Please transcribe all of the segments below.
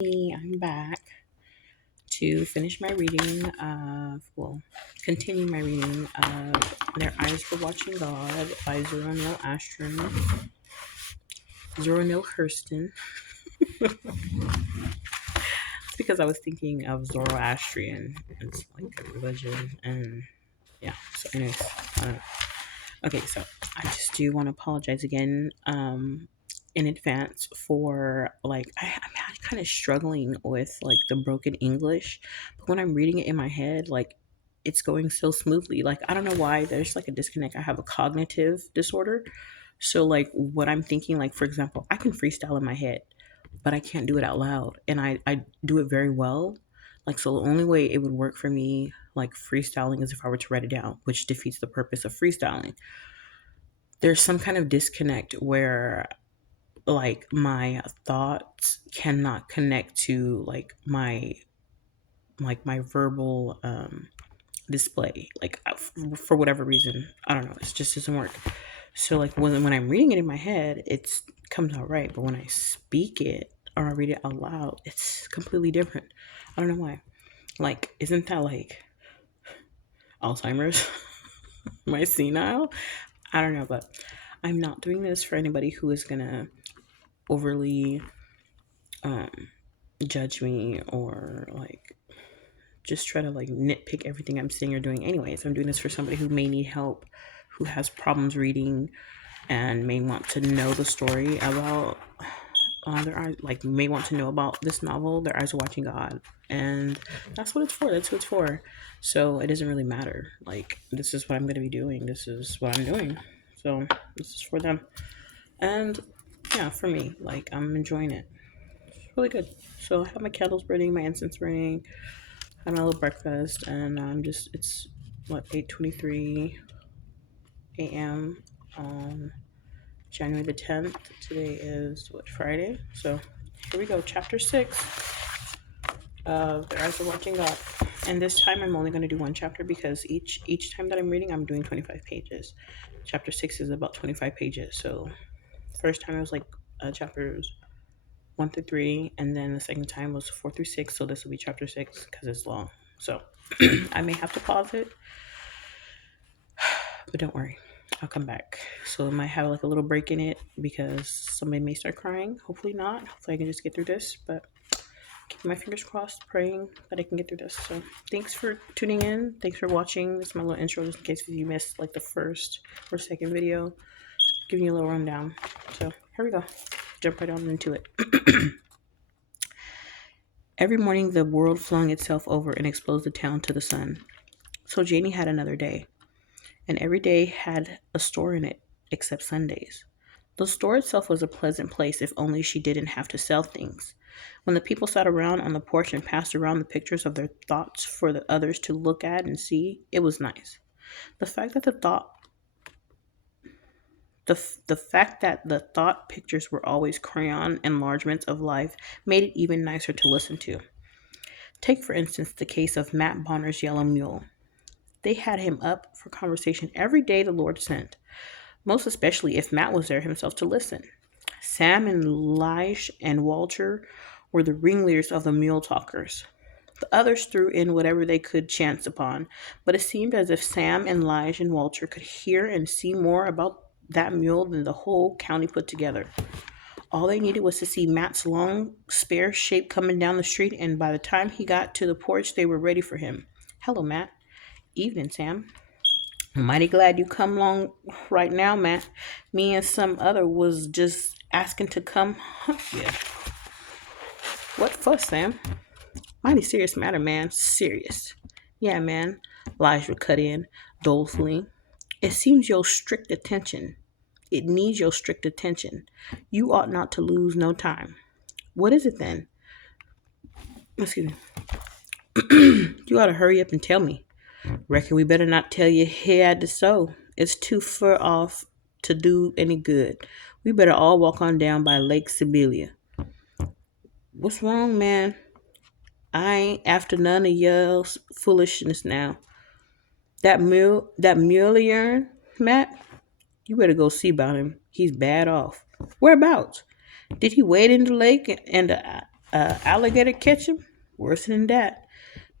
I'm back to finish my reading continue my reading of Their Eyes Were Watching God by Zora Neale Hurston. It's because I was thinking of Zoroastrian. It's like a religion, and yeah. So, anyways, okay. So I just do want to apologize again. In advance for I'm kind of struggling with like the broken English, but when I'm reading it in my head, like it's going so smoothly. Like I don't know why there's like a disconnect. I have a cognitive disorder. So like what I'm thinking, like for example, I can freestyle in my head, but I can't do it out loud. And I do it very well. Like so the only way it would work for me like freestyling is if I were to write it down, which defeats the purpose of freestyling. There's some kind of disconnect where like my thoughts cannot connect to my verbal display for whatever reason. I don't know, it just doesn't work. So like when I'm reading it in my head, it comes out right, but when I speak it or I read it out loud, it's completely different. I don't know why. Like isn't that like Alzheimer's? Am I senile? I don't know, but I'm not doing this for anybody who is gonna overly um judge me or like just try to like nitpick everything I'm saying or doing. Anyways, I'm doing this for somebody who may need help, who has problems reading, and may want to know the story about their eyes, like may want to know about this novel, Their Eyes Are Watching God. And that's what it's for. That's what it's for. So it doesn't really matter. Like this is what I'm gonna be doing. This is what I'm doing. So this is for them. And yeah, for me, like I'm enjoying it. It's really good. So I have my candles burning, my incense burning, had my little breakfast, and it's what 8:23 a.m. on January the 10th. Today is what, Friday. So here we go, chapter 6 of Their Eyes Are Watching God. And this time I'm only going to do one chapter because each time that I'm reading I'm doing 25 pages. Chapter 6 is about 25 pages. So first time it was like chapters 1 through 3, and then the second time was 4 through 6. So this will be chapter 6 because it's long. So I may have to pause it, but don't worry, I'll come back. So it might have like a little break in it because somebody may start crying. Hopefully not. Hopefully I can just get through this, but keeping my fingers crossed, praying that I can get through this. So thanks for tuning in. Thanks for watching. This is my little intro just in case you missed like the first or second video. Just giving you a little rundown. So here we go. Jump right on into it. Every morning the world flung itself over and exposed the town to the sun. So Janie had another day. And every day had a store in it, except Sundays. The store itself was a pleasant place if only she didn't have to sell things. When the people sat around on the porch and passed around the pictures of their thoughts for the others to look at and see, it was nice. The fact that the fact that the thought pictures were always crayon enlargements of life made it even nicer to listen to. Take, for instance, the case of Matt Bonner's yellow mule. They had him up for conversation every day the Lord sent, most especially if Matt was there himself to listen. Sam and Lige and Walter were the ringleaders of the mule talkers. The others threw in whatever they could chance upon, but it seemed as if Sam and Lige and Walter could hear and see more about that mule than the whole county put together. All they needed was to see Matt's long, spare shape coming down the street, and by the time he got to the porch, they were ready for him. Hello, Matt. Evening, Sam. I'm mighty glad you come along right now, Matt. Me and some other was just asking to come hunt you. What fuss, Sam? Mighty serious matter, man. Serious. Yeah, man. Lige would cut in dolefully. It seems your strict attention. It needs your strict attention. You ought not to lose no time. What is it then? Excuse me. You ought to hurry up and tell me. Reckon we better not tell you here at the so. It's too far off to do any good. We better all walk on down by Lake Sibylla. What's wrong, man? I ain't after none of y'all's foolishness now. That mule of yourn, Matt, you better go see about him. He's bad off. Whereabouts? Did he wade in the lake and Alligator catch him? Worse than that.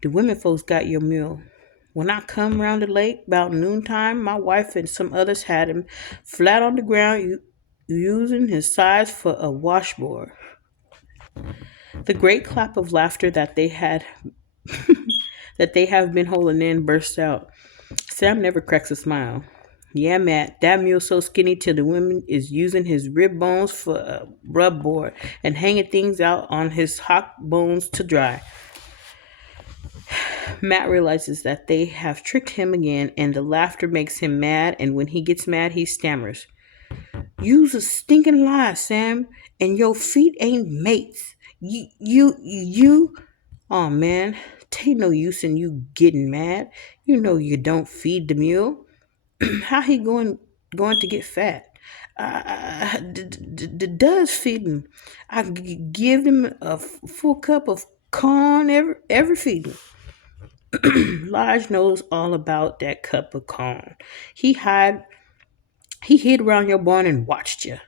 The women folks got your mule. When I come round the lake about noontime, my wife and some others had him flat on the ground using his sides for a washboard. The great clap of laughter that they had that they have been holding in burst out. Sam never cracks a smile. Yeah, Matt, that mule so skinny till the women is using his rib bones for a rub board and hanging things out on his hot bones to dry. Matt realizes that they have tricked him again, and the laughter makes him mad, and when he gets mad, he stammers. You's a stinking lie, Sam, and your feet ain't mates. You. Oh man, tain't no use in you getting mad. You know you don't feed the mule. How he going to get fat? Does feed him. Give him a full cup of corn every feeding. Lige knows all about that cup of corn. He hide he hid around your barn and watched you.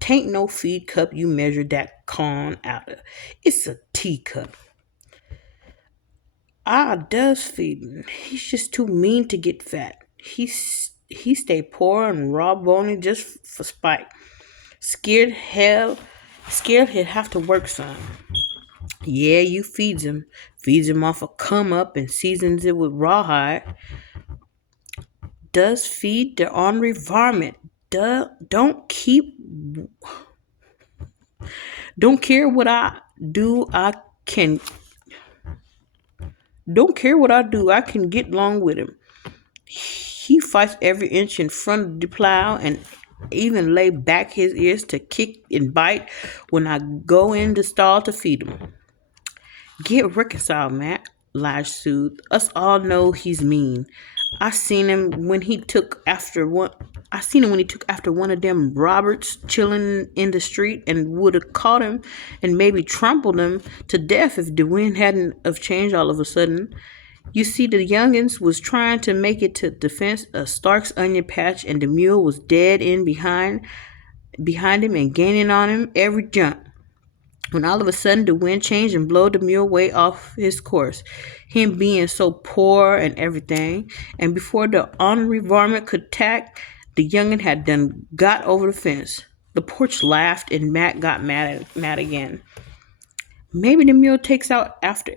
Tain't no feed cup you measured that corn out of. It's a teacup. Does feed him. He's just too mean to get fat. He stay poor and raw bony just for spite. Scared he'd have to work some. Yeah, you feeds him off a come up and seasons it with rawhide. Does feed the ornery varmint. Don't keep don't care what I do. Can don't care what I do. I can get along with him. He fights every inch in front of the plow and even lay back his ears to kick and bite when I go in the stall to feed him. Get reconciled, Matt, Lige soothed. Us all know he's mean. I seen him when he took after one. I seen him when he took after one of them Roberts chilling in the street and would have caught him and maybe trampled him to death if the wind hadn't have changed all of a sudden. You see, the youngins was trying to make it to the fence of Stark's onion patch, and the mule was dead in behind him and gaining on him every jump. When all of a sudden the wind changed and blowed the mule way off his course, him being so poor and everything, and before the ornery varmint could tack, the youngin had done got over the fence. The porch laughed and Matt got mad again. Maybe the mule takes out after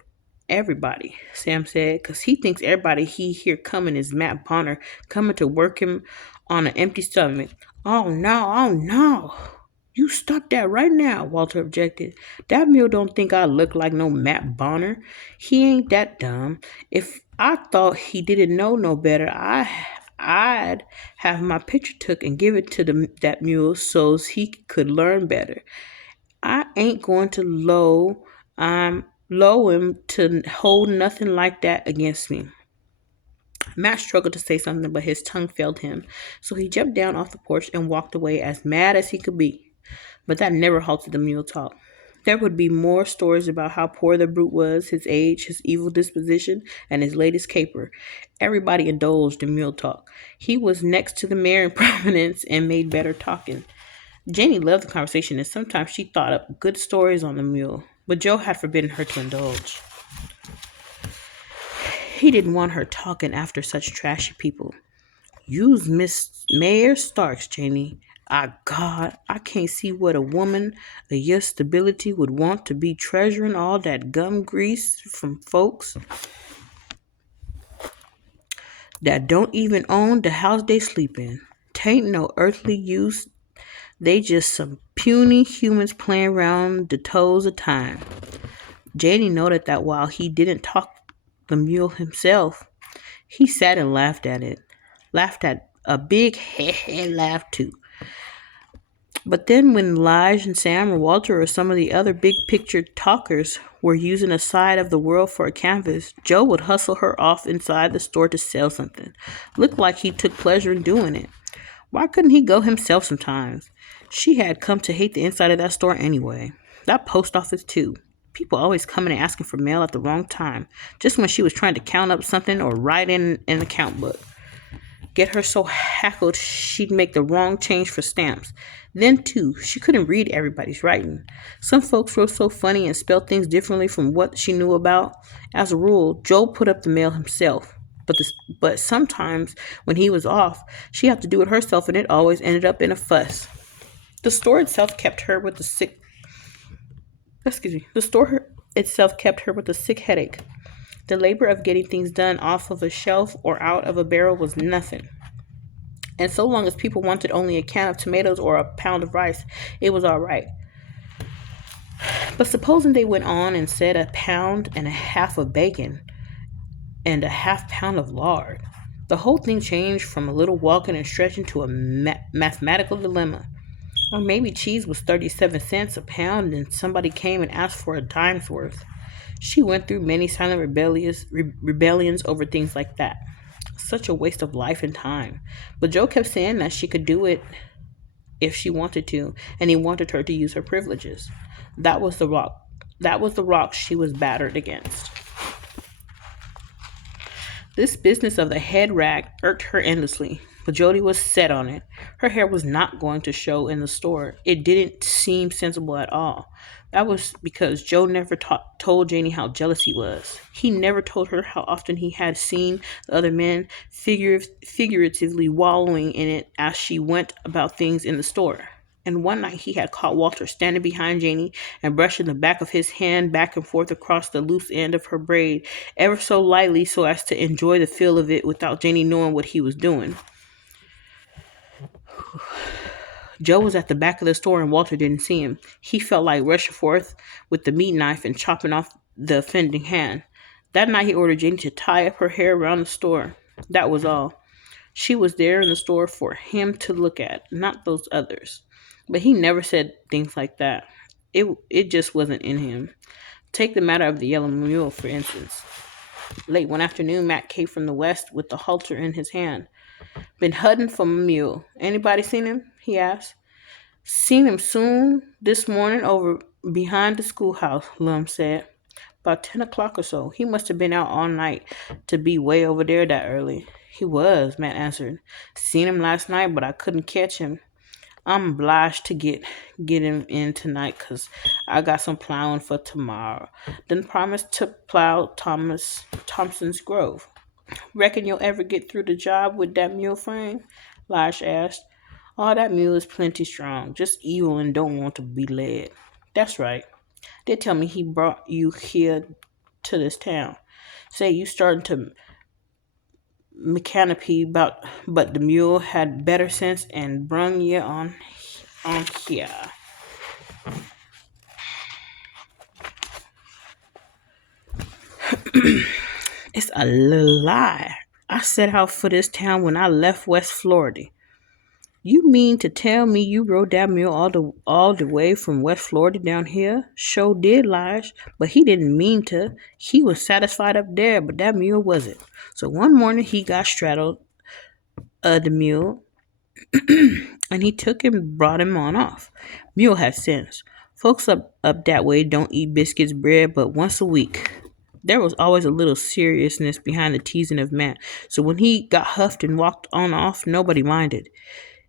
everybody, Sam said, 'cause he thinks everybody he hear coming is Matt Bonner coming to work him on an empty stomach. Oh no. You stop that right now, Walter objected. That mule don't think I look like no Matt Bonner. He ain't that dumb. If I thought he didn't know no better, I'd have my picture took and give it to that mule so's he could learn better. I ain't going to low him to hold nothing like that against me. Matt struggled to say something, but his tongue failed him, so he jumped down off the porch and walked away as mad as he could be. But that never halted the mule talk. There would be more stories about how poor the brute was, his age, his evil disposition, and his latest caper. Everybody indulged in mule talk. He was next to the mayor in prominence and made better talking. Janie loved the conversation, and sometimes she thought up good stories on the mule, but Joe had forbidden her to indulge. He didn't want her talking after such trashy people. You's Miss Mayor Starks, Janie. God, I can't see what a woman of your stability would want to be treasuring all that gum grease from folks that don't even own the house they sleep in. Tain't no earthly use. They just some puny humans playing around the toes of time. Janie noted that while he didn't talk the mule himself, he sat and laughed at it. Laughed at a big laugh too. But then when Lige and Sam or Walter or some of the other big picture talkers were using a side of the world for a canvas, Joe would hustle her off inside the store to sell something. Looked like he took pleasure in doing it. Why couldn't he go himself sometimes? She had come to hate the inside of that store anyway. That post office too. People always coming and asking for mail at the wrong time, just when she was trying to count up something or write in an account book. get her so hackled she'd make the wrong change for stamps. Then, too, she couldn't read everybody's writing. Some folks wrote so funny and spelled things differently from what she knew about. As a rule, Joe put up the mail himself. But sometimes, when he was off, she had to do it herself, and it always ended up in a fuss. The store itself kept her with a sick. Excuse me. The store itself kept her with a sick headache. The labor of getting things done off of a shelf or out of a barrel was nothing. And so long as people wanted only a can of tomatoes or a pound of rice, it was all right. But supposing they went on and said a pound and a half of bacon and a half pound of lard, the whole thing changed from a little walking and stretching to a mathematical dilemma. Or maybe cheese was 37 cents a pound and somebody came and asked for a dime's worth. She went through many silent rebellions over things like that. Such a waste of life and time. But Joe kept saying that she could do it if she wanted to, and he wanted her to use her privileges. That was the rock. That was the rock she was battered against. This business of the head rag irked her endlessly, but Jody was set on it. Her hair was not going to show in the store. It didn't seem sensible at all. That was because Joe never told Janie how jealous he was. He never told her how often he had seen the other men figuratively wallowing in it as she went about things in the store. And one night he had caught Walter standing behind Janie and brushing the back of his hand back and forth across the loose end of her braid, ever so lightly so as to enjoy the feel of it without Janie knowing what he was doing. Joe was at the back of the store and Walter didn't see him. He felt like rushing forth with the meat knife and chopping off the offending hand. That night he ordered Janie to tie up her hair around the store. That was all. She was there in the store for him to look at, not those others. But he never said things like that. It just wasn't in him. Take the matter of the yellow mule, for instance. Late one afternoon, Matt came from the west with the halter in his hand. Been hunting for a mule. Anybody seen him? He asked. Seen him soon this morning over behind the schoolhouse, Lum said. About 10 o'clock or so. He must have been out all night to be way over there that early. He was, Matt answered. Seen him last night, but I couldn't catch him. I'm obliged to get him in tonight 'cause I got some plowing for tomorrow. Then promised to plow Thompson's Grove. Reckon you'll ever get through the job with that mule frame? Lige asked. Oh, that mule is plenty strong, just evil and don't want to be led. That's right. They tell me he brought you here to this town. Say you starting to mecanopy but the mule had better sense and brung you on here. It's a little lie. I set out for this town when I left West Florida. You mean to tell me you rode that mule all the way from West Florida down here? Sure did, Lige, but he didn't mean to. He was satisfied up there, but that mule wasn't. So one morning he got straddled the mule, and he took and brought him on off. Mule had sense. Folks up that way don't eat biscuits bread but once a week. There was always a little seriousness behind the teasing of Matt, so when he got huffed and walked on off, nobody minded.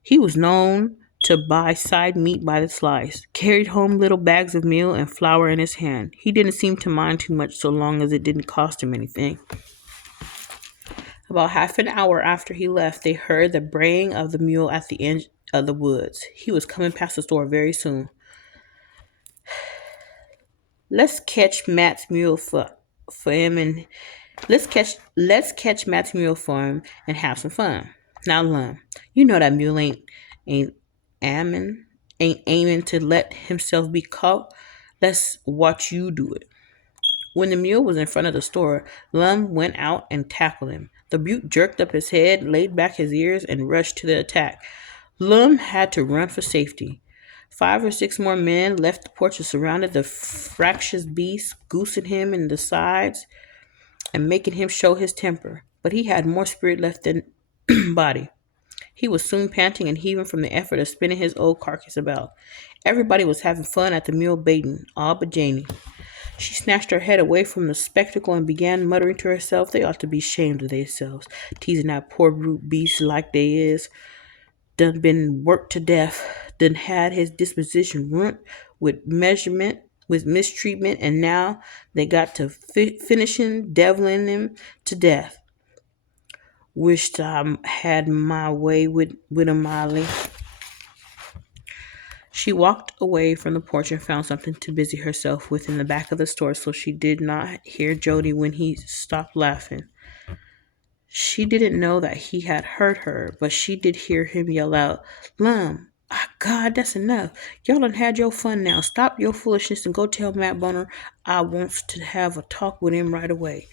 He was known to buy side meat by the slice, carried home little bags of meal and flour in his hand. He didn't seem to mind too much so long as it didn't cost him anything. About half an hour after he left, they heard the braying of the mule at the end of the woods. He was coming past the store very soon. Let's catch Matt's mule for him and let's catch Matt's mule for him and have some fun. Now, Lum, you know that mule ain't aiming to let himself be caught. Let's watch you do it. When the mule was in front of the store, Lum went out and tackled him. The brute jerked up his head, laid back his ears, and rushed to the attack. Lum had to run for safety. 5 or 6 more men left the porch and surrounded the fractious beast, goosing him in the sides and making him show his temper. But he had more spirit left than body. He was soon panting and heaving from the effort of spinning his old carcass about. Everybody was having fun at the mule baiting, all but Janie. She snatched her head away from the spectacle and began muttering to herself, they ought to be ashamed of themselves, teasing that poor brute beast like they is. Done been worked to death, done had his disposition ruined with mistreatment, and now they got to finishing deviling him to death. Wished I had my way with a Molly. She walked away from the porch and found something to busy herself with in the back of the store so she did not hear Jody when he stopped laughing. She didn't know that he had heard her, but she did hear him yell out, "Lum, ah, God, that's enough. Y'all done had your fun now. Stop your foolishness and go tell Matt Bonner I wants to have a talk with him right away."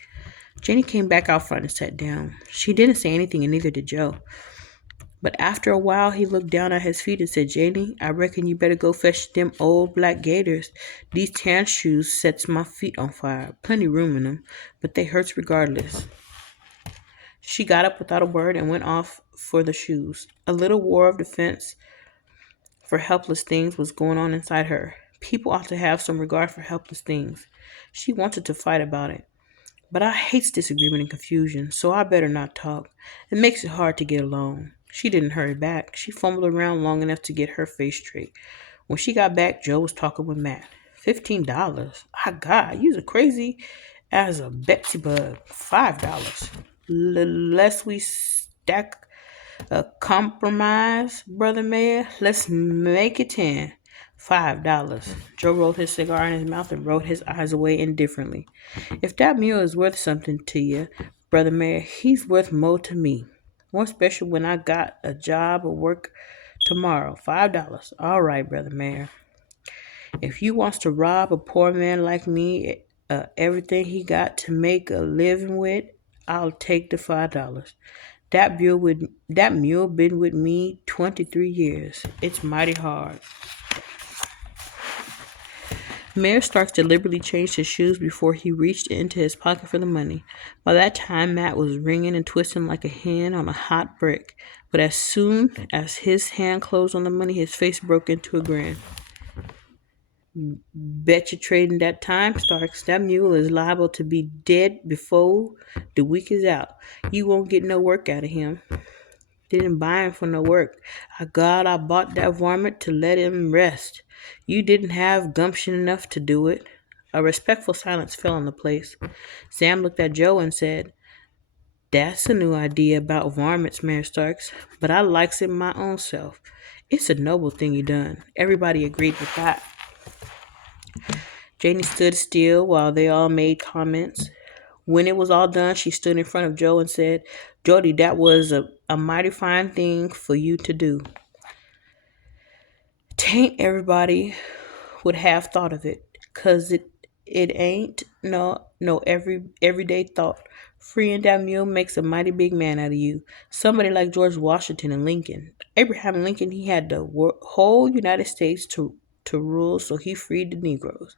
Jenny came back out front and sat down. She didn't say anything, and neither did Joe. But after a while, he looked down at his feet and said, "Janie, I reckon you better go fetch them old black gaiters. These tan shoes sets my feet on fire. Plenty room in them, but they hurts regardless." She got up without a word and went off for the shoes. A little war of defense for helpless things was going on inside her. People ought to have some regard for helpless things. She wanted to fight about it. But I hates disagreement and confusion, so I better not talk. It makes it hard to get along. She didn't hurry back. She fumbled around long enough to get her face straight. When she got back, Joe was talking with Matt. $15. Ah, God, you's a crazy as a Betsy bug. $5. Lest we stack a compromise, Brother Mayor. Let's make it 10. $5. Joe rolled his cigar in his mouth and rolled his eyes away indifferently. "If that mule is worth something to you, Brother Mayor, he's worth more to me. More special when I got a job of work tomorrow. $5. All right, Brother Mayor. If you wants to rob a poor man like me, everything he got to make a living with, I'll take the $5. That mule been with me 23 years. It's mighty hard." Mayor Starks deliberately changed his shoes before he reached into his pocket for the money. By that time, Matt was ringing and twisting like a hen on a hot brick. But as soon as his hand closed on the money, his face broke into a grin. "Bet you're trading that time, Starks. That mule is liable to be dead before the week is out. You won't get no work out of him. Didn't buy him for no work. I bought that varmint to let him rest. You didn't have gumption enough to do it." A respectful silence fell on the place. Sam looked at Joe and said, "That's a new idea about varmints, Mayor Starks, but I likes it my own self. It's a noble thing you done." Everybody agreed with that. Janie stood still while they all made comments. When it was all done, she stood in front of Joe and said, "Jody, that was a mighty fine thing for you to do. 'Tain't everybody would have thought of it, 'cause it ain't no everyday thought. Freeing that mule makes a mighty big man out of you. Somebody like George Washington and Lincoln. Abraham Lincoln, he had the whole United States to rule, so he freed the Negroes.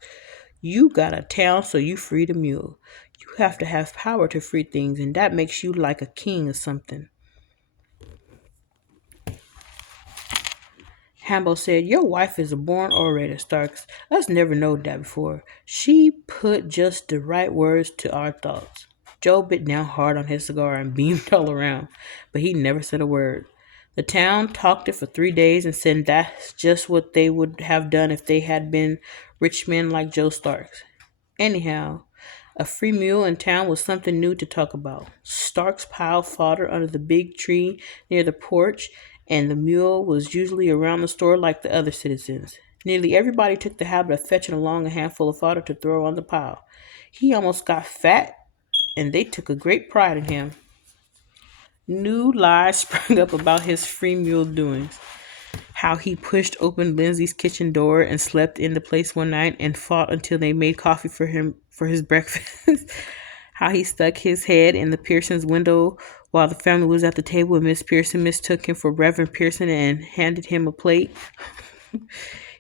You got a town, so you freed a mule. You have to have power to free things, and that makes you like a king or something." Hambo said, "Your wife is a born orator, Starks. Us never knowed that before. She put just the right words to our thoughts." Joe bit down hard on his cigar and beamed all around, but he never said a word. The town talked it for 3 days and said that's just what they would have done if they had been rich men like Joe Starks. Anyhow, a free mule in town was something new to talk about. Starks piled fodder under the big tree near the porch, and the mule was usually around the store like the other citizens. Nearly everybody took the habit of fetching along a handful of fodder to throw on the pile. He almost got fat, and they took a great pride in him. New lies sprang up about his free mule doings. How he pushed open Lindsay's kitchen door and slept in the place one night and fought until they made coffee for him for his breakfast. How he stuck his head in the Pearsons' window while the family was at the table and Miss Pearson mistook him for Reverend Pearson and handed him a plate.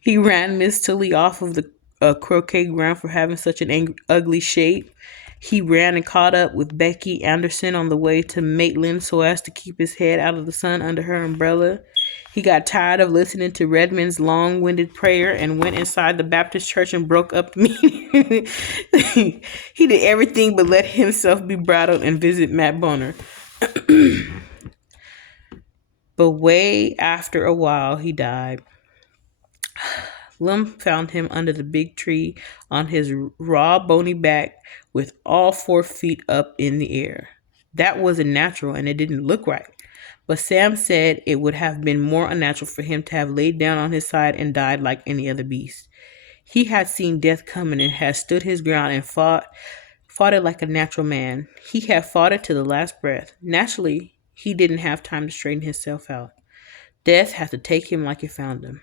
He ran Miss Tilly off of the croquet ground for having such an ugly shape. He ran and caught up with Becky Anderson on the way to Maitland so as to keep his head out of the sun under her umbrella. He got tired of listening to Redmond's long-winded prayer and went inside the Baptist church and broke up the meeting. He did everything but let himself be bridled and visit Matt Bonner. But way after a while, he died. Lum found him under the big tree on his raw, bony back with all 4 feet up in the air. That wasn't natural and it didn't look right. But Sam said it would have been more unnatural for him to have laid down on his side and died like any other beast. He had seen death coming and had stood his ground and fought it like a natural man. He had fought it to the last breath. Naturally, he didn't have time to straighten himself out. Death had to take him like it found him.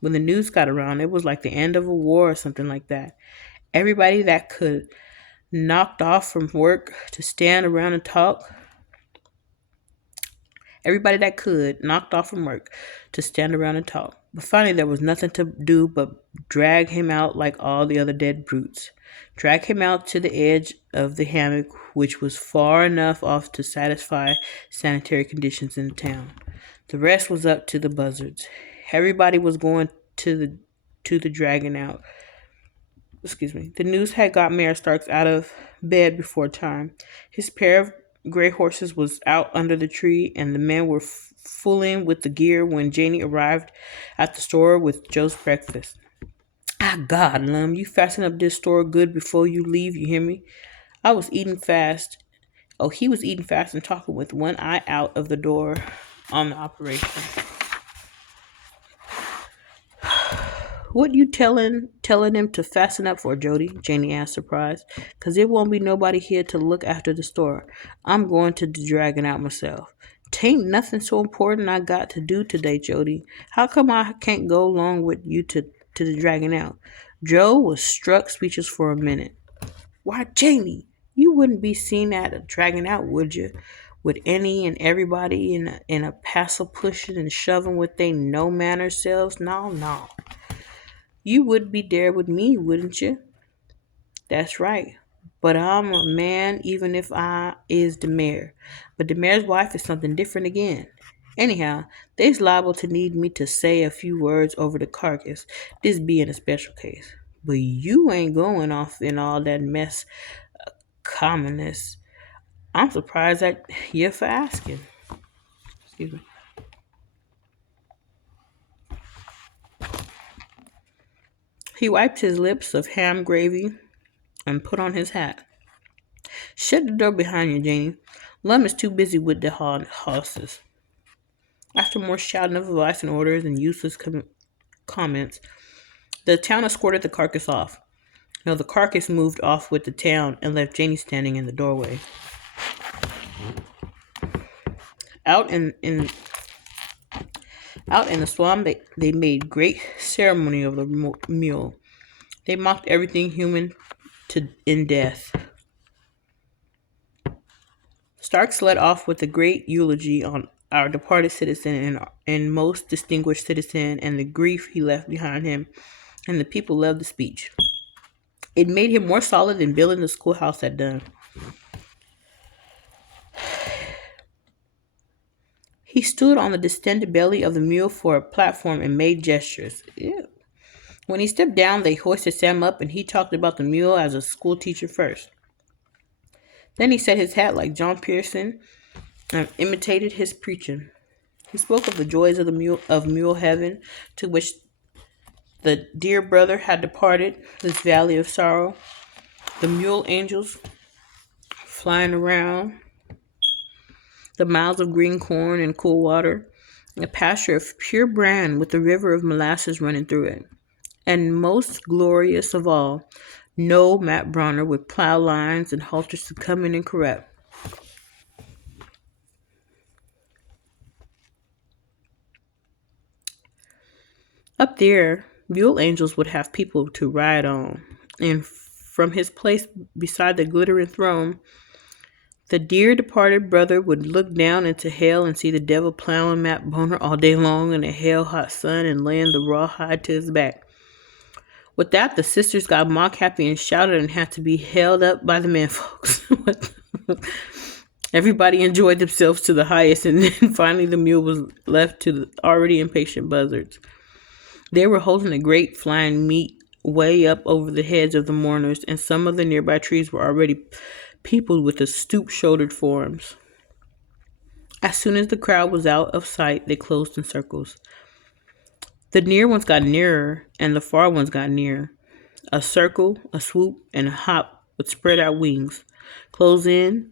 When the news got around, it was like the end of a war or something like that. Everybody that could knocked off from work to stand around and talk. Everybody that could knocked off from work to stand around and talk. But finally, there was nothing to do but drag him out like all the other dead brutes. Drag him out to the edge of the hammock, which was far enough off to satisfy sanitary conditions in the town. The rest was up to the buzzards. Everybody was going to the dragging out. The news had got Mayor Starks out of bed before time. His pair of gray horses was out under the tree, and the men were fooling with the gear when Janie arrived at the store with Joe's breakfast. Ah, God, Lum, you fasten up this store good before you leave, you hear me? I was eating fast. Oh, he was eating fast and talking with one eye out of the door on the operation. What you telling him to fasten up for, Jody? Janie asked, surprised. 'Cause there won't be nobody here to look after the store. I'm going to the dragging out myself. 'Tain't nothing so important I got to do today, Jody. How come I can't go along with you to the dragging out? Joe was struck speechless for a minute. Why, Janie, you wouldn't be seen at a dragging out, would you? With any and everybody in a passel pushing and shoving with they no manner selves? No. You would be there with me, wouldn't you? That's right. But I'm a man even if I is the mayor. But the mayor's wife is something different again. Anyhow, they's liable to need me to say a few words over the carcass, this being a special case. But you ain't going off in all that mess commonness. I'm surprised at you for asking. Excuse me. He wiped his lips of ham gravy and put on his hat. Shut the door behind you, Janie. Lum is too busy with the horses. After more shouting of advice and orders and useless comments, the town escorted the carcass off. No, the carcass moved off with the town and left Janie standing in the doorway. Out in the swamp, they made great ceremony of the mule. They mocked everything human in death. Starks led off with a great eulogy on our departed citizen and most distinguished citizen and the grief he left behind him, and the people loved the speech. It made him more solid than building the schoolhouse had done. He stood on the distended belly of the mule for a platform and made gestures. Ew. When he stepped down, they hoisted Sam up, and he talked about the mule as a school teacher first. Then he set his hat like John Pearson and imitated his preaching. He spoke of the joys of mule heaven, to which the dear brother had departed, this valley of sorrow. The mule angels flying around, the miles of green corn and cool water, a pasture of pure bran with a river of molasses running through it. And most glorious of all, no Matt Bronner with plow lines and halters to come in and correct. Up there, mule angels would have people to ride on, and from his place beside the glittering throne, the dear departed brother would look down into hell and see the devil plowing Matt Boner all day long in the hell-hot sun and laying the rawhide to his back. With that, the sisters got mock happy and shouted and had to be held up by the men folks. Everybody enjoyed themselves to the highest, and then finally the mule was left to the already impatient buzzards. They were holding a great flying meet way up over the heads of the mourners, and some of the nearby trees were already peopled with the stoop-shouldered forms. As soon as the crowd was out of sight, they closed in circles. The near ones got nearer, and the far ones got nearer. A circle, a swoop, and a hop with spread out wings. Close in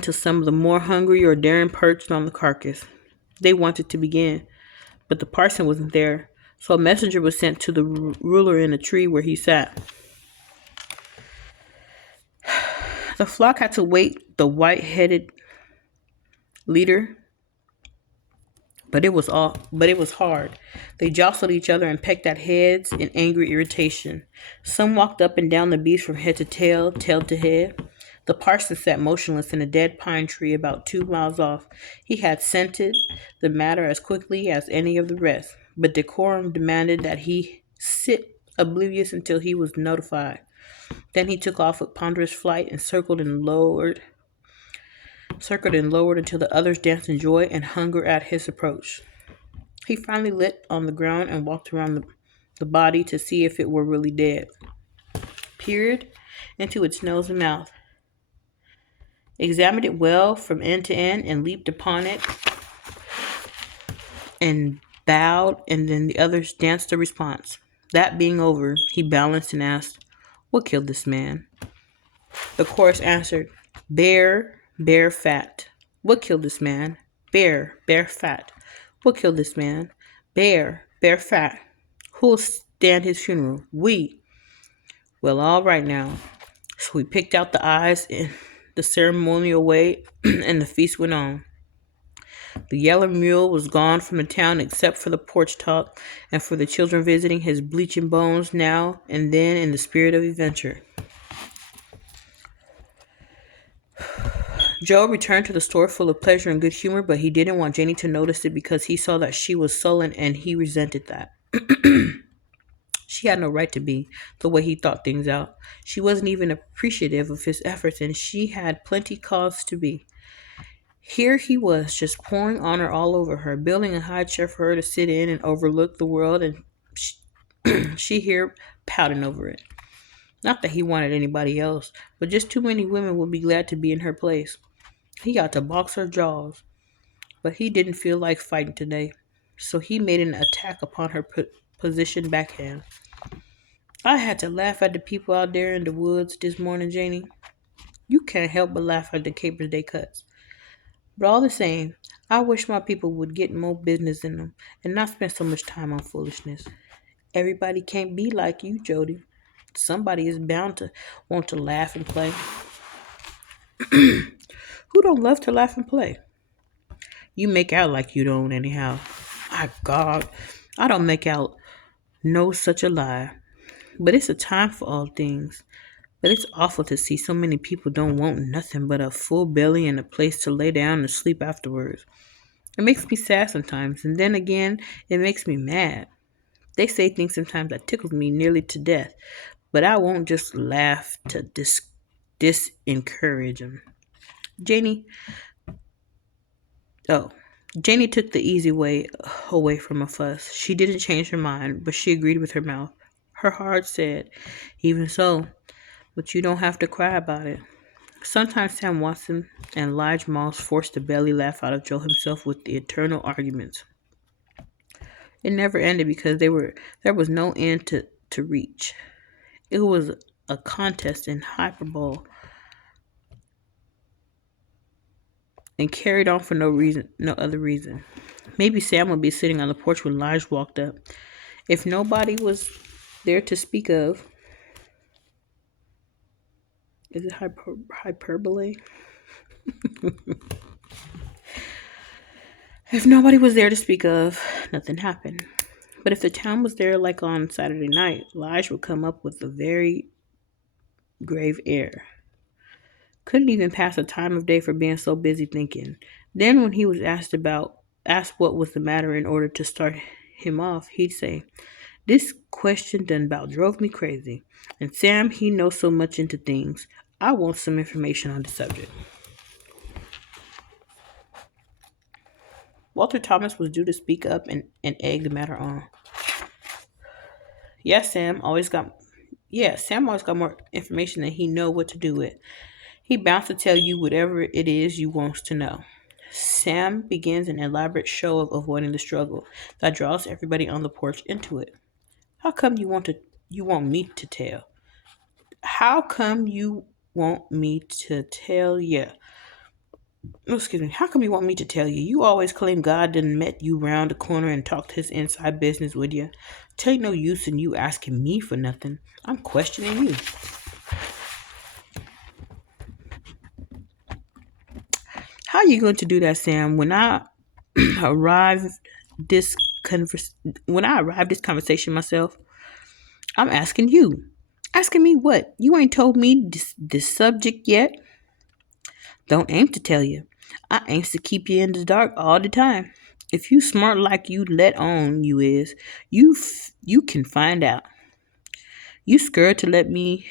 till some of the more hungry or daring perched on the carcass. They wanted to begin, but the parson wasn't there, so a messenger was sent to the ruler in a tree where he sat. The flock had to wait the white-headed leader, but it was hard. They jostled each other and pecked at heads in angry irritation. Some walked up and down the beast from head to tail, tail to head. The parson sat motionless in a dead pine tree about 2 miles off. He had scented the matter as quickly as any of the rest, but decorum demanded that he sit oblivious until he was notified. Then he took off with ponderous flight and circled and lowered until the others danced in joy and hunger at his approach. He finally lit on the ground and walked around the body to see if it were really dead. Peered into its nose and mouth, examined it well from end to end, and leaped upon it and bowed, and then the others danced a response. That being over, he balanced and asked, "What killed this man?" The chorus answered, "Bear, bear fat." "What killed this man?" "Bear, bear fat." "What killed this man?" "Bear, bear fat." "Who'll stand his funeral?" "We." "Well, all right now." So we picked out the eyes in the ceremonial way, and the feast went on. The yellow mule was gone from the town except for the porch talk and for the children visiting his bleaching bones now and then in the spirit of adventure. Joe returned to the store full of pleasure and good humor, but he didn't want Jenny to notice it because he saw that she was sullen and he resented that. She had no right to be, the way he thought things out. She wasn't even appreciative of his efforts, and she had plenty cause to be. Here he was, just pouring honor all over her, building a high chair for her to sit in and overlook the world, and she here pouting over it. Not that he wanted anybody else, but just too many women would be glad to be in her place. He got to box her jaws, but he didn't feel like fighting today, so he made an attack upon her position backhand. "I had to laugh at the people out there in the woods this morning, Janie. You can't help but laugh at the capers they cuts. But all the same, I wish my people would get more business in them and not spend so much time on foolishness. Everybody can't be like you, Jody. Somebody is bound to want to laugh and play." "Who don't love to laugh and play?" "You make out like you don't, anyhow." "My God, I don't make out no such a lie. But it's a time for all things. But it's awful to see so many people don't want nothing but a full belly and a place to lay down and sleep afterwards. It makes me sad sometimes, and then again, it makes me mad. They say things sometimes that tickles me nearly to death, but I won't just laugh to disencourage them." Janie took the easy way away from a fuss. She didn't change her mind, but she agreed with her mouth. Her heart said, "Even so, but you don't have to cry about it." Sometimes Sam Watson and Lige Moss forced a belly laugh out of Joe himself with the eternal arguments. It never ended because there was no end to reach. It was a contest in Hyperbole and carried on for no other reason. Maybe Sam would be sitting on the porch when Lige walked up. If nobody was there to speak of, is it hyperbole? If nobody was there to speak of, nothing happened. But if the town was there like on Saturday night, Lige would come up with a very grave air. Couldn't even pass a time of day for being so busy thinking. Then when he was asked what was the matter in order to start him off, he'd say, This question done about drove me crazy. And Sam, he knows so much into things. I want some information on the subject. Walter Thomas was due to speak up and egg the matter on. Yes, Sam always got more information than he know what to do with. He bound to tell you whatever it is you wants to know. Sam begins an elaborate show of avoiding the struggle that draws everybody on the porch into it. How come you want me to tell? How come you want me to tell you? Oh, excuse me. How come you want me to tell you? You always claim God done met you round the corner and talked his inside business with you. Tell you no use in you asking me for nothing. I'm questioning you. How are you going to do that, Sam? Arrive this when I arrive this conversation myself, I'm asking you. Asking me what? You ain't told me this subject yet. Don't aim to tell you. I aims to keep you in the dark all the time. If you smart like you let on you is, you can find out. You scared to let me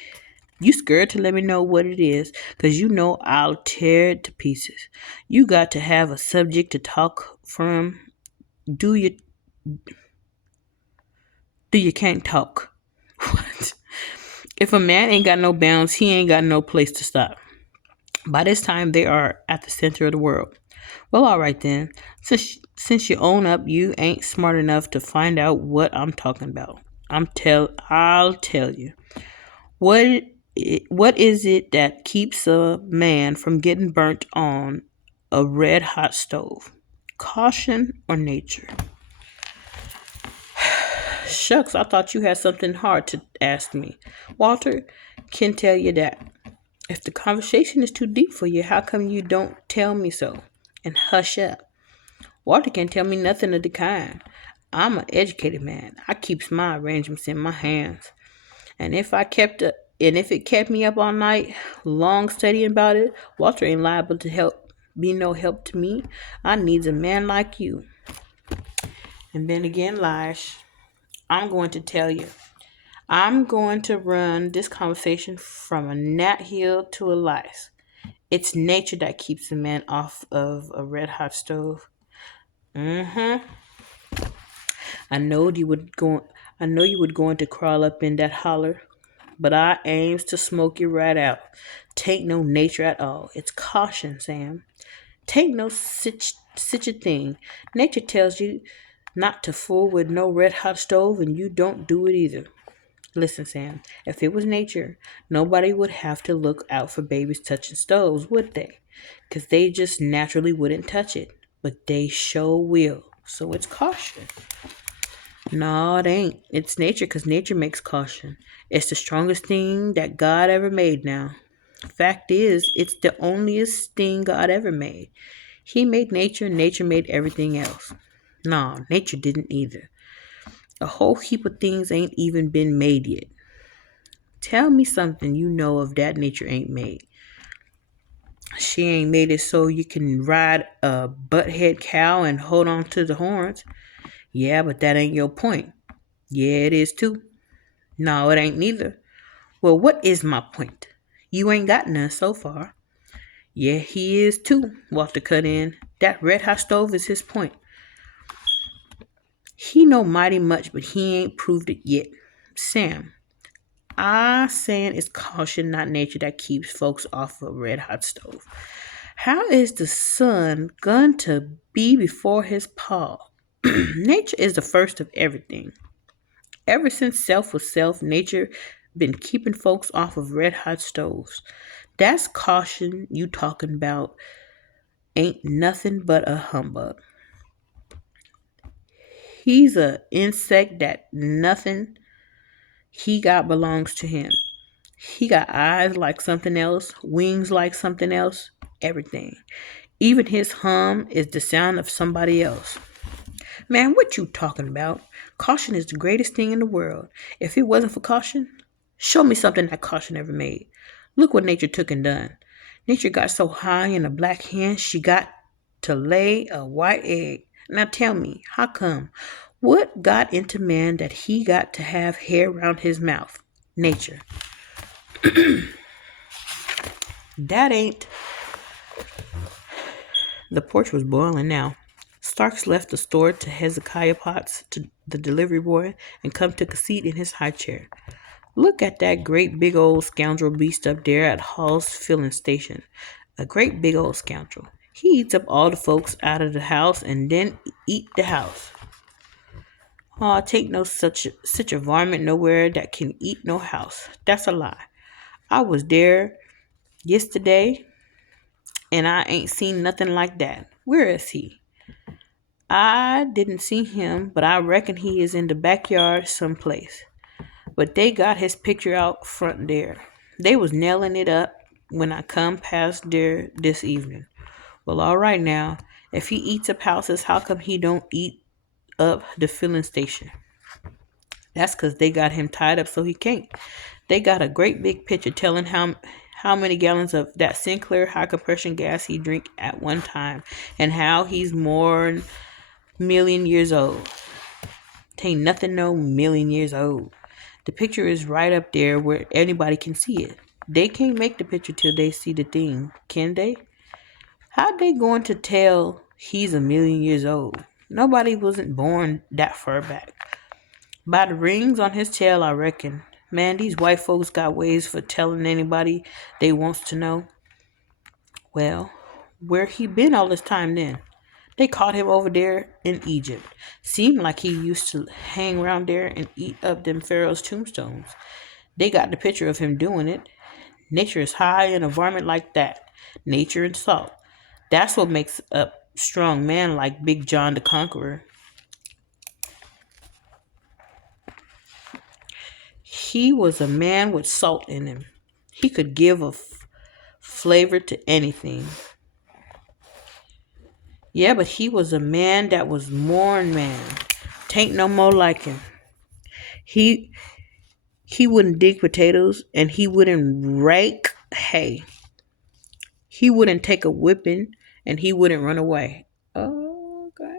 You scared to let me know what it is, 'cause you know I'll tear it to pieces. You got to have a subject to talk from. Do you do you can't talk? What? If a man ain't got no bounds, he ain't got no place to stop. By this time, they are at the center of the world. Well, all right then. Since you own up, you ain't smart enough to find out what I'm talking about. I'll tell you. What what is it that keeps a man from getting burnt on a red hot stove? Caution or nature? Shucks, I thought you had something hard to ask me. Walter can tell you that. If the conversation is too deep for you, how come you don't tell me so? And hush up. Walter can't tell me nothing of the kind. I'm an educated man. I keeps my arrangements in my hands. And if it kept me up all night, long studying about it, Walter ain't liable to be no help to me. I needs a man like you. And then again, Lish, I'm going to tell you. I'm going to run this conversation from a gnat hill to a lice. It's nature that keeps a man off of a red hot stove. Mm-hmm. I know you would go. I know you would going to crawl up in that holler, but I aims to smoke you right out. Take no nature at all. It's caution, Sam. Take no such a thing. Nature tells you not to fool with no red hot stove, and you don't do it either. Listen, Sam, if it was nature, nobody would have to look out for babies touching stoves, would they? Because they just naturally wouldn't touch it. But they sure will. So it's caution. No, it ain't. It's nature because nature makes caution. It's the strongest thing that God ever made now. Fact is, it's the onlyest thing God ever made. He made nature, and nature made everything else. No, nature didn't either. A whole heap of things ain't even been made yet. Tell me something you know of that nature ain't made. She ain't made it so you can ride a butthead cow and hold on to the horns. Yeah, but that ain't your point. Yeah, it is too. No, it ain't neither. Well, what is my point? You ain't got none so far. Yeah, he is too, Walter cut in. That red hot stove is his point. He know mighty much, but he ain't proved it yet. Sam, I saying it's caution, not nature, that keeps folks off a red hot stove. How is the sun going to be before his paw? Nature is the first of everything. Ever since self was self, nature been keeping folks off of red hot stoves. That's caution you talking about ain't nothing but a humbug. He's a insect that nothing he got belongs to him. He got eyes like something else, wings like something else, everything. Even his hum is the sound of somebody else. Man, what you talking about? Caution is the greatest thing in the world. If it wasn't for caution, show me something that caution ever made. Look what nature took and done. Nature got so high in a black hen she got to lay a white egg. Now tell me, how come? What got into man that he got to have hair around his mouth? Nature. That ain't. The porch was boiling now. Starks left the store to Hezekiah Potts, to the delivery boy, and come took a seat in his high chair. Look at that great big old scoundrel beast up there at Hall's filling station. A great big old scoundrel. He eats up all the folks out of the house and then eat the house. Oh, take no such a varmint nowhere that can eat no house. That's a lie. I was there yesterday and I ain't seen nothing like that. Where is he? I didn't see him, but I reckon he is in the backyard someplace. But they got his picture out front there. They was nailing it up when I come past there this evening. Well, all right now. If he eats up houses, how come he don't eat up the filling station? That's 'cause they got him tied up so he can't. They got a great big picture telling how many gallons of that Sinclair high compression gas he drink at one time and how he's more million years old. Tain't nothing no million years old. The picture is right up there where anybody can see it. They can't make the picture till they see the thing, can they? How they going to tell he's a million years old? Nobody wasn't born that far back. By the rings on his tail, I reckon. Man, these white folks got ways for telling anybody they wants to know. Well, where he been all this time then? They caught him over there in Egypt. Seemed like he used to hang around there and eat up them pharaohs' tombstones. They got the picture of him doing it. Nature is high in a varmint like that. Nature and salt. That's what makes a strong man like Big John the Conqueror. He was a man with salt in him. He could give a flavor to anything. Yeah, but he was a man that was mourn man. Tain't no more like him. He he wouldn't dig potatoes and he wouldn't rake hay. He wouldn't take a whipping and he wouldn't run away. Oh, okay.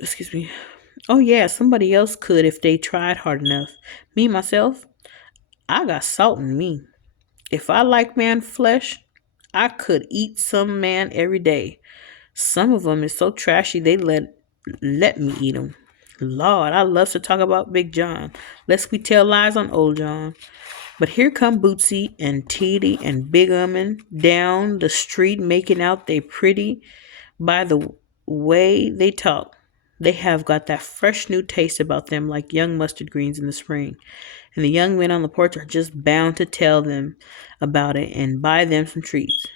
Excuse me. Oh yeah, somebody else could if they tried hard enough. Me myself, I got salt in me. If I like man flesh, I could eat some man every day. Some of them is so trashy they let me eat them. Lord, I love to talk about Big John, lest we tell lies on Old John. But here come Bootsy and Teety and Big Ummin down the street making out they pretty by the way they talk. They have got that fresh new taste about them like young mustard greens in the spring. And the young men on the porch are just bound to tell them about it and buy them some treats.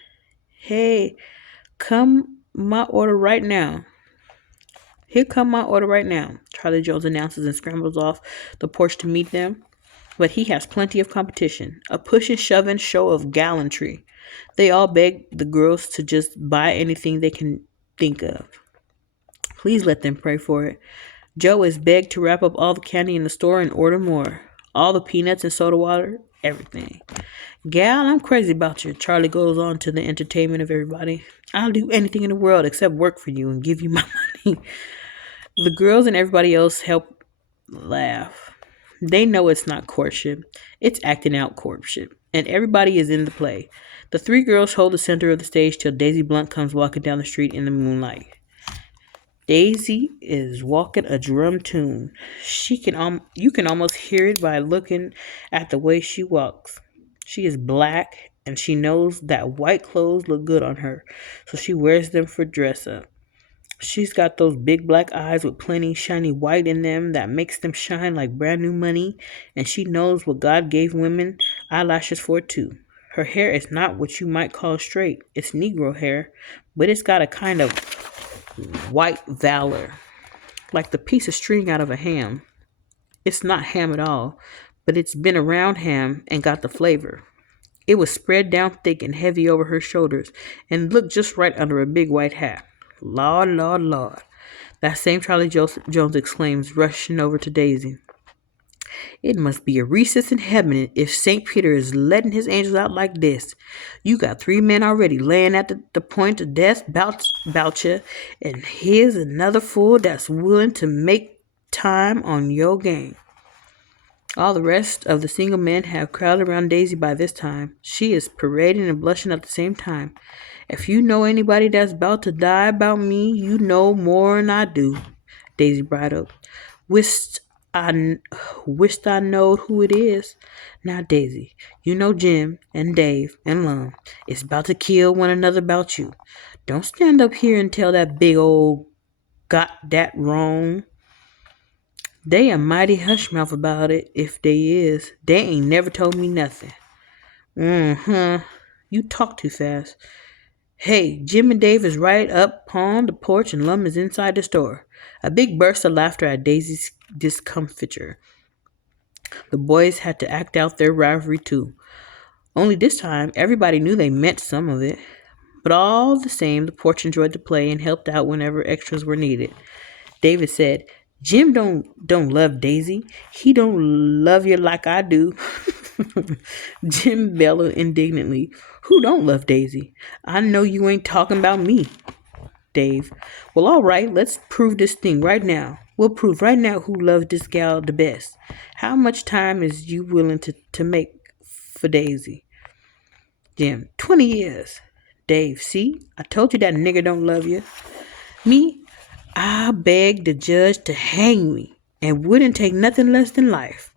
Hey, come my order right now. Here come my order right now, Charlie Jones announces and scrambles off the porch to meet them. But he has plenty of competition, a push and shoving show of gallantry. They all beg the girls to just buy anything they can think of. Please let them pray for it. Joe is begged to wrap up all the candy in the store and order more. All the peanuts and soda water, everything. Gal, I'm crazy about you, Charlie goes on to the entertainment of everybody. I'll do anything in the world except work for you and give you my money. The girls and everybody else help laugh. They know it's not courtship. It's acting out courtship. And everybody is in the play. The three girls hold the center of the stage till Daisy Blunt comes walking down the street in the moonlight. Daisy is walking a drum tune. You can almost hear it by looking at the way she walks. She is black and she knows that white clothes look good on her, so she wears them for dress up. She's got those big black eyes with plenty shiny white in them that makes them shine like brand new money, and she knows what God gave women eyelashes for too. Her hair is not what you might call straight. It's Negro hair, but it's got a kind of white valor, like the piece of string out of a ham. It's not ham at all, but it's been around ham and got the flavor. It was spread down thick and heavy over her shoulders and looked just right under a big white hat. Lord, Lord, Lord. That same Charlie Jones exclaims, rushing over to Daisy. It must be a recess in heaven if St. Peter is letting his angels out like this. You got 3 men already laying at the point of death about you, and here's another fool that's willing to make time on your game. All the rest of the single men have crowded around Daisy by this time. She is parading and blushing at the same time. If you know anybody that's about to die about me, you know more'n I do. Daisy bridled. Wished I knowed who it is. Now, Daisy, you know Jim and Dave and Lum is about to kill one another about you. Don't stand up here and tell that big old got that wrong. They a mighty hush mouth about it, if they is. They ain't never told me nothing. You talk too fast. Hey, Jim and Dave is right up on the porch and Lum is inside the store. A big burst of laughter at Daisy's discomfiture. The boys had to act out their rivalry too. Only this time, everybody knew they meant some of it. But all the same, the porch enjoyed the play and helped out whenever extras were needed. David said, Jim don't love Daisy. He don't love you like I do. Jim bellowed indignantly. Who don't love Daisy? I know you ain't talking about me. Dave. Well, all right, let's prove this thing right now. We'll prove right now who loves this gal the best. How much time is you willing to make for Daisy? Jim. 20 years. Dave. See, I told you that nigger don't love you. Me? I begged the judge to hang me and wouldn't take nothing less than life.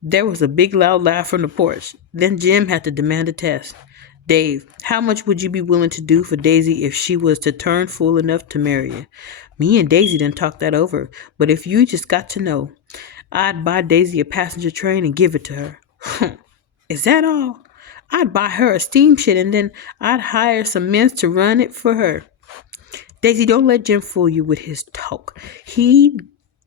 There was a big loud laugh from the porch. Then Jim had to demand a test. Dave, how much would you be willing to do for Daisy if she was to turn fool enough to marry you? Me and Daisy didn't talk that over, but if you just got to know, I'd buy Daisy a passenger train and give it to her. Is that all? I'd buy her a steamship and then I'd hire some men to run it for her. Daisy, don't let Jim fool you with his talk. He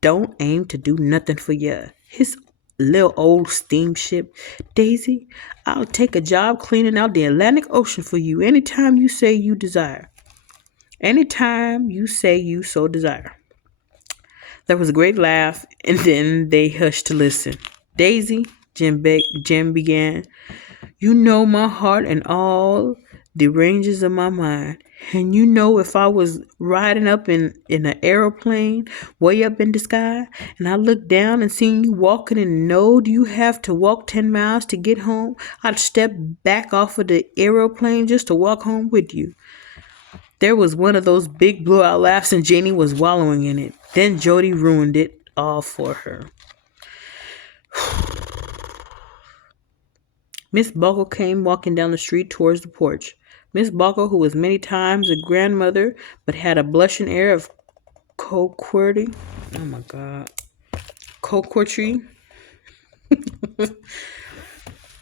don't aim to do nothing for you. His little old steamship. Daisy, I'll take a job cleaning out the Atlantic Ocean for you anytime you say you desire. Anytime you say you so desire. There was a great laugh, and then they hushed to listen. Daisy, Jim began, you know my heart and all the ranges of my mind. And you know if I was riding up in an aeroplane way up in the sky and I looked down and seen you walking and knowed you have to walk 10 miles to get home, I'd step back off of the aeroplane just to walk home with you. There was one of those big blowout laughs and Janie was wallowing in it. Then Jody ruined it all for her. Miss Buckle came walking down the street towards the porch. Miss Buckle, who was many times a grandmother, but had a blushing air of Coquerty. Oh my God. Coquerty.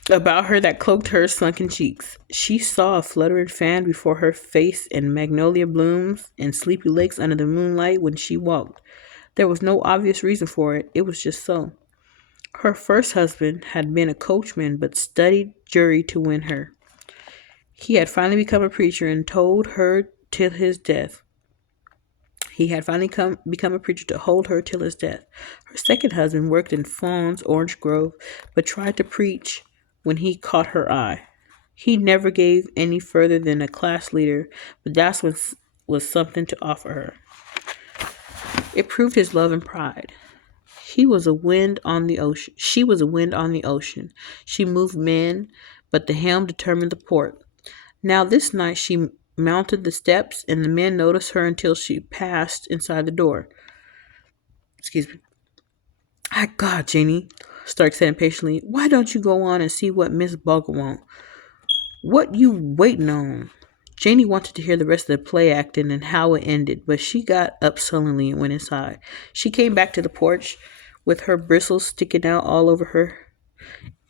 About her that cloaked her sunken cheeks. She saw a fluttering fan before her face and magnolia blooms and sleepy lakes under the moonlight when she walked. There was no obvious reason for it. It was just so. Her first husband had been a coachman but studied jury to win her. He had finally become a preacher and told her till his death. Become a preacher to hold her till his death. Her second husband worked in Fawn's Orange Grove, but tried to preach when he caught her eye. He never gave any further than a class leader, but that was something to offer her. It proved his love and pride. He was a wind on the ocean. She was a wind on the ocean. She moved men, but the helm determined the port. Now this night she mounted the steps, and the men noticed her until she passed inside the door. Excuse me. My God, Janie, Stark said impatiently. Why don't you go on and see what Miss Buckle wants? What you waiting on? Janie wanted to hear the rest of the play acting and how it ended, but she got up sullenly and went inside. She came back to the porch with her bristles sticking out all over her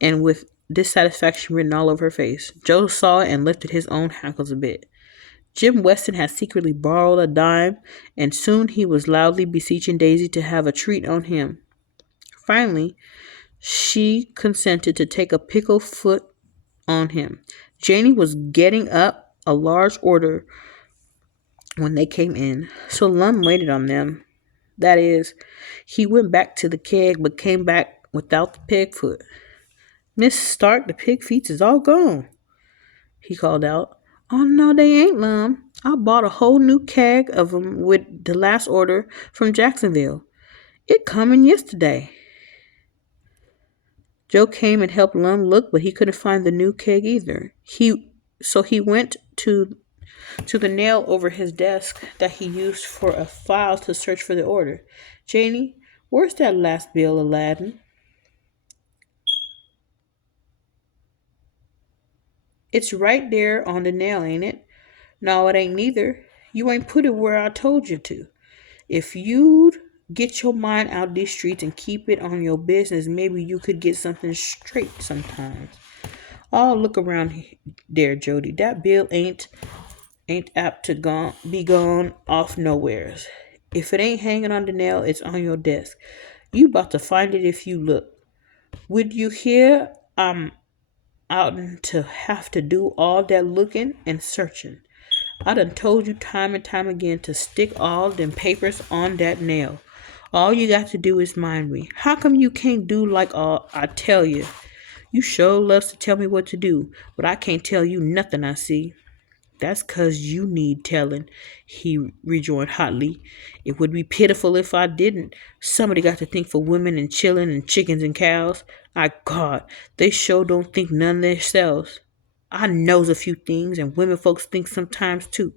and with dissatisfaction written all over her face. Joe saw it and lifted his own hackles a bit. Jim Weston had secretly borrowed a dime, and soon he was loudly beseeching Daisy to have a treat on him. Finally, she consented to take a pickle foot on him. Janie was getting up a large order when they came in, so Lum waited on them. That is, he went back to the keg but came back without the pig foot. Miss Stark, the pig feet is all gone, he called out. Oh, no, they ain't, Lum. I bought a whole new keg of 'em with the last order from Jacksonville. It coming yesterday. Joe came and helped Lum look, but he couldn't find the new keg either. So he went to the nail over his desk that he used for a file to search for the order. Janie, where's that last bill, Aladdin? It's right there on the nail, ain't it? No, it ain't neither. You ain't put it where I told you to. If you'd get your mind out these streets and keep it on your business, maybe you could get something straight sometimes. Oh, look around there, Jody. That bill ain't apt to be gone off nowheres. If it ain't hanging on the nail, it's on your desk. You about to find it if you look. Would you hear I'm out to have to do all that looking and searching? I done told you time and time again to stick all them papers on that nail. All you got to do is mind me. How come you can't do like all I tell you? You sure loves to tell me what to do, but I can't tell you nothing I see. That's 'cause you need telling, he rejoined hotly. It would be pitiful if I didn't. Somebody got to think for women and chillin' and chickens and cows. My God, they sure don't think none themselves. I knows a few things, and women folks think sometimes too.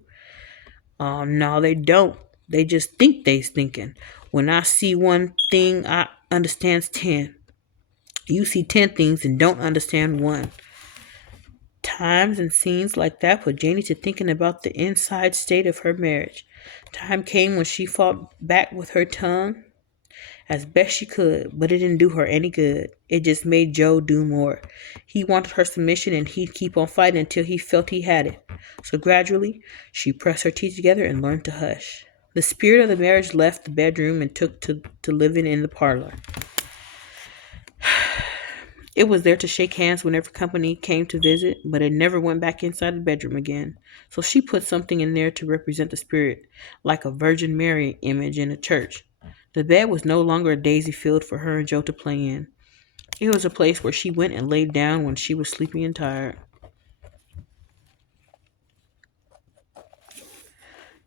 Oh, no, they don't. They just think they's thinking. When I see one thing, I understands 10. You see 10 things and don't understand one. Times and scenes like that put Janie to thinking about the inside state of her marriage. Time came when she fought back with her tongue as best she could, but it didn't do her any good. It just made Joe do more. He wanted her submission and he'd keep on fighting until he felt he had it. So gradually, she pressed her teeth together and learned to hush. The spirit of the marriage left the bedroom and took to living in the parlor. It was there to shake hands whenever company came to visit, but it never went back inside the bedroom again. So she put something in there to represent the spirit, like a Virgin Mary image in a church. The bed was no longer a daisy field for her and Joe to play in. It was a place where she went and laid down when she was sleepy and tired.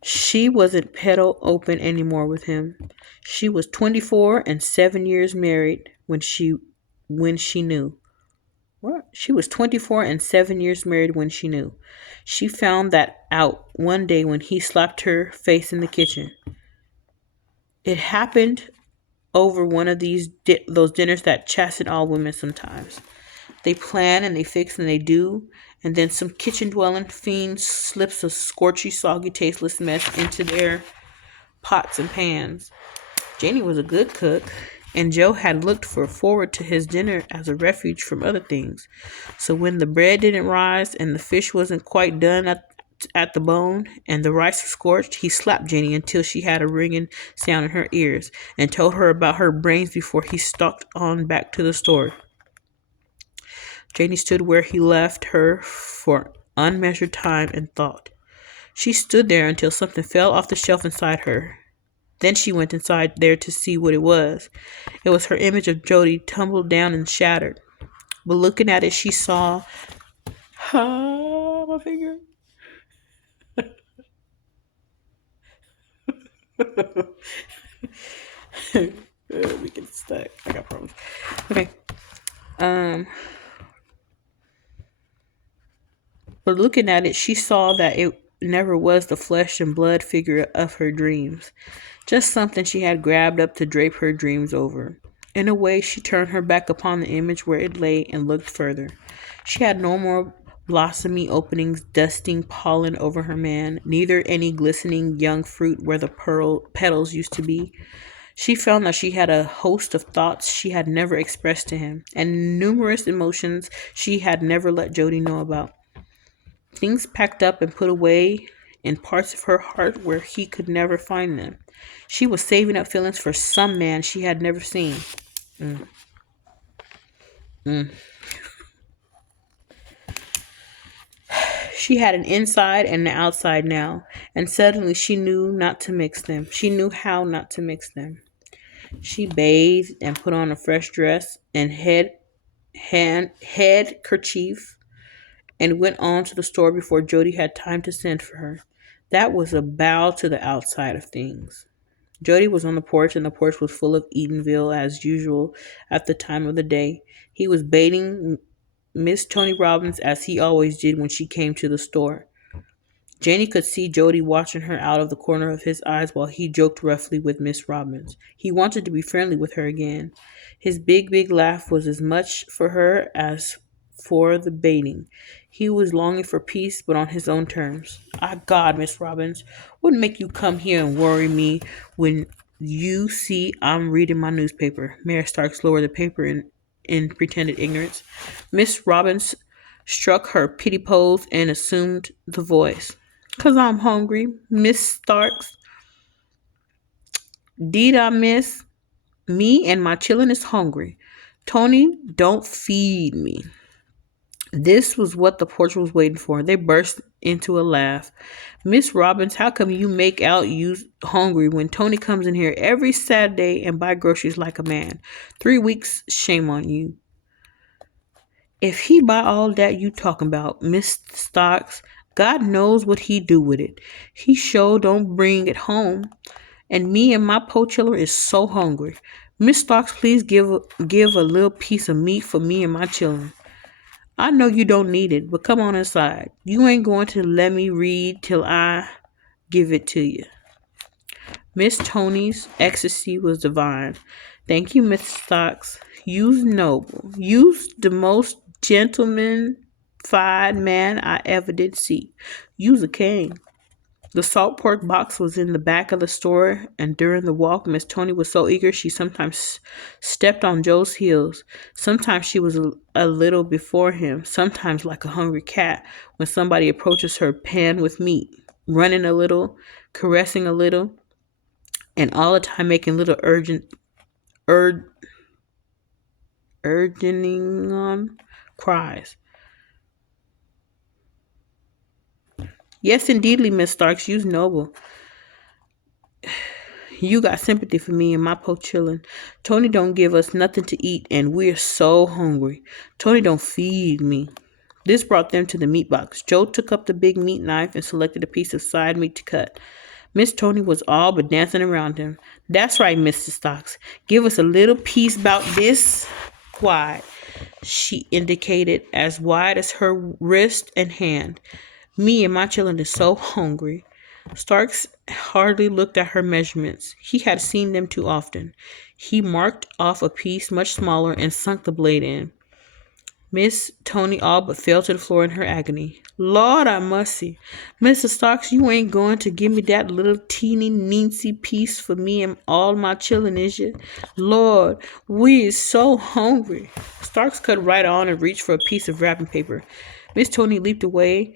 She wasn't petal open anymore with him. She was 24 and 7 years married when she knew. What? She was 24 and 7 years married when she knew. She found that out one day when he slapped her face in the kitchen. It happened over one of those dinners that chasten all women sometimes. They plan and they fix and they do, and then some kitchen-dwelling fiend slips a scorchy, soggy, tasteless mess into their pots and pans. Janie was a good cook, and Joe had looked forward to his dinner as a refuge from other things. So when the bread didn't rise and the fish wasn't quite done at the bone and the rice was scorched, he slapped Jenny until she had a ringing sound in her ears and told her about her brains before he stalked on back to the store. Jenny stood where he left her for unmeasured time and thought. She stood there until something fell off the shelf inside her. Then she went inside there to see what it was. It was her image of Jody tumbled down and shattered. But looking at it, she saw... my finger. We can stuck. I got problems. Okay. But looking at it, she saw that it never was the flesh and blood figure of her dreams. Just something she had grabbed up to drape her dreams over. In a way, she turned her back upon the image where it lay and looked further. She had no more blossomy openings dusting pollen over her man, neither any glistening young fruit where the petals used to be. She found that she had a host of thoughts she had never expressed to him, and numerous emotions she had never let Jody know about. Things packed up and put away in parts of her heart where he could never find them. She was saving up feelings for some man she had never seen. She had an inside and an outside now, and suddenly she knew not to mix them. She knew how not to mix them. She bathed and put on a fresh dress and head kerchief and went on to the store before Jody had time to send for her. That was a bow to the outside of things. Jody was on the porch, and the porch was full of Eatonville as usual at the time of the day. He was baiting Miss Tony Robbins as he always did when she came to the store. Janie could see Jody watching her out of the corner of his eyes while he joked roughly with Miss Robbins. He wanted to be friendly with her again. His big laugh was as much for her as for the baiting. He was longing for peace, but on his own terms. Ah, God, Miss Robbins, what make you come here and worry me when you see I'm reading my newspaper? Mayor Starks lowered the paper in pretended ignorance. Miss Robbins struck her pity pose and assumed the voice. 'Cause I'm hungry, Miss Starks. Deed I miss. Me and my chillin' is hungry. Tony, don't feed me. This was what the porch was waiting for. They burst into a laugh. Miss Robbins, how come you make out you hungry when Tony comes in here every Saturday and buy groceries like a man? 3 weeks, shame on you. If he buy all that you talking about, Miss Stocks, God knows what he do with it. He sure don't bring it home. And me and my po chiller is so hungry. Miss Stocks, please give a little piece of meat for me and my children. I know you don't need it, but come on inside. You ain't going to let me read till I give it to you. Miss Tony's ecstasy was divine. Thank you, Miss Stocks. You's noble. You's the most gentleman-fied man I ever did see. You's a king. The salt pork box was in the back of the store, and during the walk, Miss Tony was so eager she sometimes stepped on Joe's heels. Sometimes she was a little before him, sometimes like a hungry cat when somebody approaches her pan with meat, running a little, caressing a little, and all the time making little urging on cries. Yes, indeedly, Miss Starks, you's noble. You got sympathy for me and my po chillin'. Tony don't give us nothing to eat, and we're so hungry. Tony don't feed me. This brought them to the meat box. Joe took up the big meat knife and selected a piece of side meat to cut. Miss Tony was all but dancing around him. That's right, Mr. Stocks. Give us a little piece about this wide. She indicated as wide as her wrist and hand. Me and my children is so hungry. Starks hardly looked at her measurements. He had seen them too often. He marked off a piece much smaller and sunk the blade in. Miss Tony all but fell to the floor in her agony. Lord, I mercy. Mr. Starks, you ain't going to give me that little teeny neensy piece for me and all my children, is you? Lord, we is so hungry. Starks cut right on and reached for a piece of wrapping paper. Miss Tony leaped away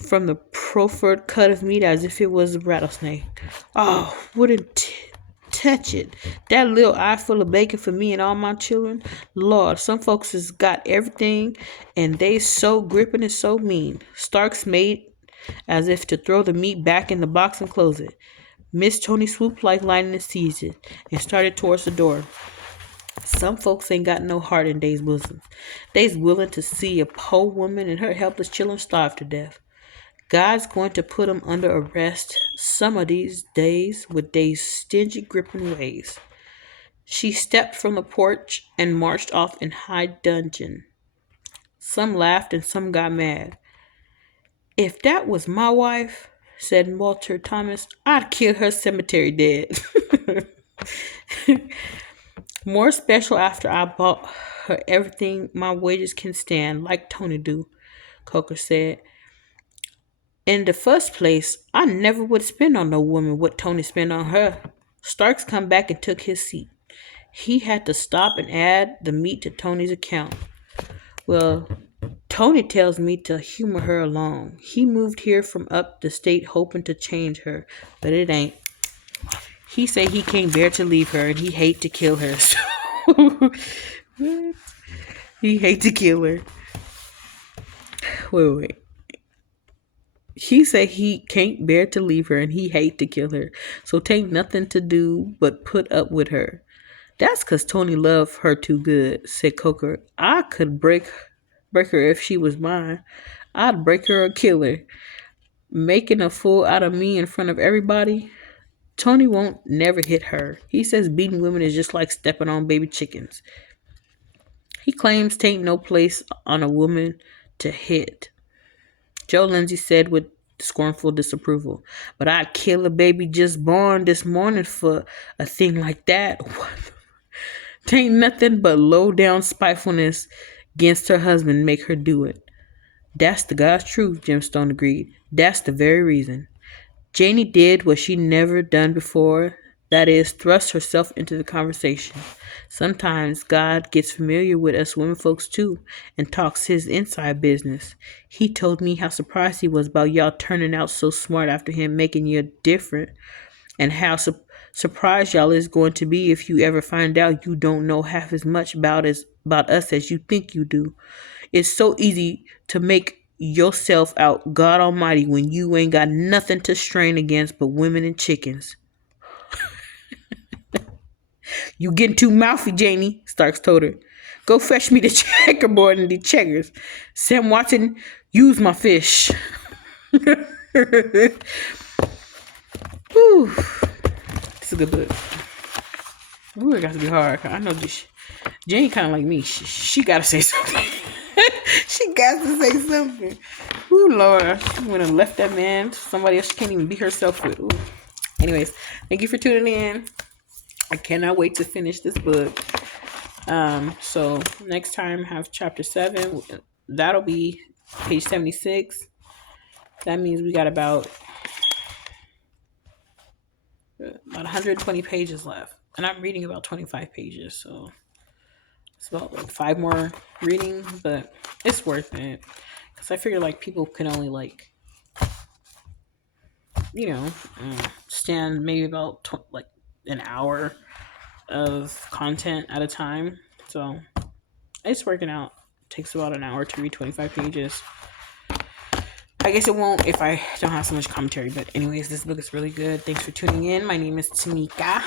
from the proffered cut of meat as if it was a rattlesnake. Oh, wouldn't touch it. That little eye full of bacon for me and all my children. Lord, some folks has got everything and they so gripping and so mean. Starks made as if to throw the meat back in the box and close it. Miss Tony swooped like lightning and seized it and started towards the door. Some folks ain't got no heart in they's bosom. They's willing to see a poor woman and her helpless children starve to death. God's going to put 'em under arrest some of these days with they stingy gripping ways. She stepped from the porch and marched off in high dudgeon. Some laughed and some got mad. If that was my wife, said Walter Thomas, I'd kill her cemetery dead. More special after I bought her everything my wages can stand, like Tony do, Coker said. In the first place, I never would spend on no woman what Tony spent on her. Starks come back and took his seat. He had to stop and add the meat to Tony's account. Well, Tony tells me to humor her along. He moved here from up the state hoping to change her, but it ain't. He say he can't bear to leave her and he hate to kill her. He hate to kill her. Wait. He say he can't bear to leave her and he hate to kill her. So take nothing to do but put up with her. That's because Tony loved her too good, said Coker. I could break her if she was mine. I'd break her or kill her. Making a fool out of me in front of everybody? Tony won't never hit her. He says beating women is just like stepping on baby chickens. He claims tain't no place on a woman to hit. Joe Lindsay said with scornful disapproval. But I'd kill a baby just born this morning for a thing like that. Tain't nothing but low down spitefulness against her husband make her do it. That's the God's truth, Jim Stone agreed. That's the very reason. Janie did what she never done before, that is, thrust herself into the conversation. Sometimes God gets familiar with us women folks too and talks his inside business. He told me how surprised he was about y'all turning out so smart after him making you different, and how surprised y'all is going to be if you ever find out you don't know half as much about us as you think you do. It's so easy to make yourself out God Almighty when you ain't got nothing to strain against but women and chickens. You getting too mouthy, Janie, Starks told her. Go fetch me the checkerboard and the checkers. Sam Watson, use my fish. Whew. It's a good book. Ooh, it got to be hard. I know this. Janie kind of like me. She got to say something. She got to say something. Ooh, Lord. I'm going to left that man. Somebody else she can't even be herself with. Ooh. Anyways, thank you for tuning in. I cannot wait to finish this book. So next time have chapter 7. That'll be page 76. That means we got about 120 pages left. And I'm reading about 25 pages, so it's about like 5 more reading, but it's worth it. Because I figure like people can only like, stand maybe about like an hour of content at a time. So it's working out. It takes about an hour to read 25 pages. I guess it won't if I don't have so much commentary. But anyways, this book is really good. Thanks for tuning in. My name is Tamika,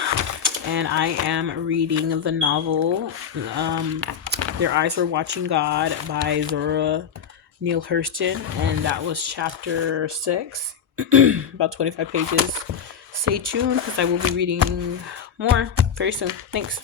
and I am reading the novel Their Eyes Were Watching God by Zora Neale Hurston, and that was chapter 6, about 25 pages. Stay tuned because I will be reading more very soon. Thanks.